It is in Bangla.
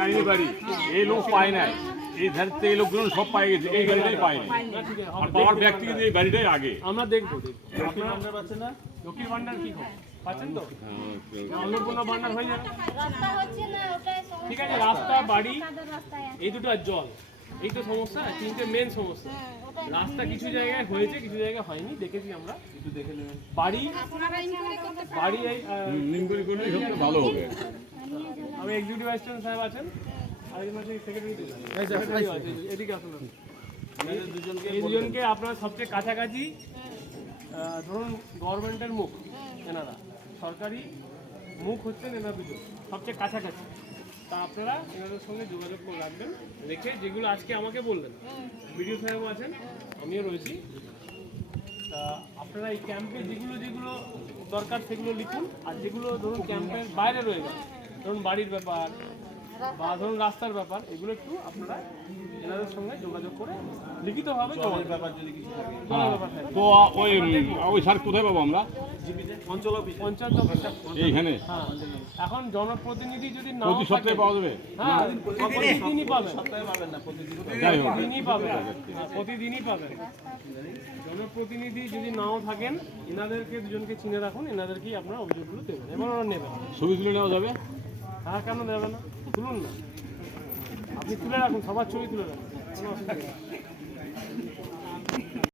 লাইনে বাড়ি এই লোক পায় নাই, এই ধারতে এই লোকগুলো সব পাই গেছে, এই গাড়িটাই পায়নি। আর পাওয়ার ব্যক্তি কিন্তু এই গাড়িটাই আগে। আমরা দেখবো লক্ষ্মীর ভান্ডার পাচ্ছেন না? লক্ষ্মীর ভান্ডার কি খবর পাচ্ছেন তো? অন্নপূর্ণা ভান্ডার হয়ে যাবে, ঠিক আছে। রাস্তা, বাড়ি, এই দুটো আর জল, এই তো সমস্যা, তিনটে মেন সমস্যা। রাস্তা কিছু জায়গায় হয়েছে, কিছু জায়গায় হয়নি, দেখেছি আমরা, একটু দেখে নেবেন। বাড়ি এই নিমগুলি করলে সবচেয়ে ভালো হবে। আমি এক্সিকিউটিভ অ্যাসিস্ট্যান্ট সাহেব আছেন, আরেকজন আছে সেক্রেটারি, এদিকে আসুন। এই দুজনকে আপনার সবচেয়ে কাছাকাছি, ধরুন গভর্নমেন্টের মুখ এনারা, সরকারি মুখ হচ্ছেন এনার দুজন, সবচেয়ে কাছাকাছি। তা আপনারা এনাদের সঙ্গে যোগাযোগ করে রাখবেন, রেখে যেগুলো আজকে আমাকে বললেন, বিডিও সাহেব আছেন, আমিও রয়েছি, তা আপনারা এই ক্যাম্পে যেগুলো যেগুলো দরকার সেগুলো লিখুন। আর যেগুলো ধরুন ক্যাম্পের বাইরে রয়ে গেল, ধরুন বাড়ির ব্যাপার বা ধরুন রাস্তার ব্যাপার, এগুলো একটু আপনারা এনাদের সঙ্গে যোগাযোগ করে লিখিতভাবে ব্যাপার যদি কিছু থাকে। তো ওই স্যার কোথায় পাবো আমরা? পঞ্চায়েত অফিস এইখানে। হ্যাঁ, এখন জনপ্রতিনিধি যদি না প্রতি সপ্তাহে পাওয়া যাবে? হ্যাঁ, প্রতিদিনই পাবেন, যাই হোক, প্রতিদিনই পাবেন, প্রতিদিনই পাবেন। জনপ্রতিনিধি যদি নাও থাকেন, এনাদেরকে দুজনকে চিনে রাখুন, এনাদেরকেই আপনারা অভিযোগগুলো দেবেন, এবার ওরা নেবেন। ছবি তুলে নেওয়া যাবে? হ্যাঁ, কেন দেবে না, তুলুন না, আপনি তুলে রাখুন, সবার ছবি তুলে রাখুন, কোনো অসুবিধা নেই।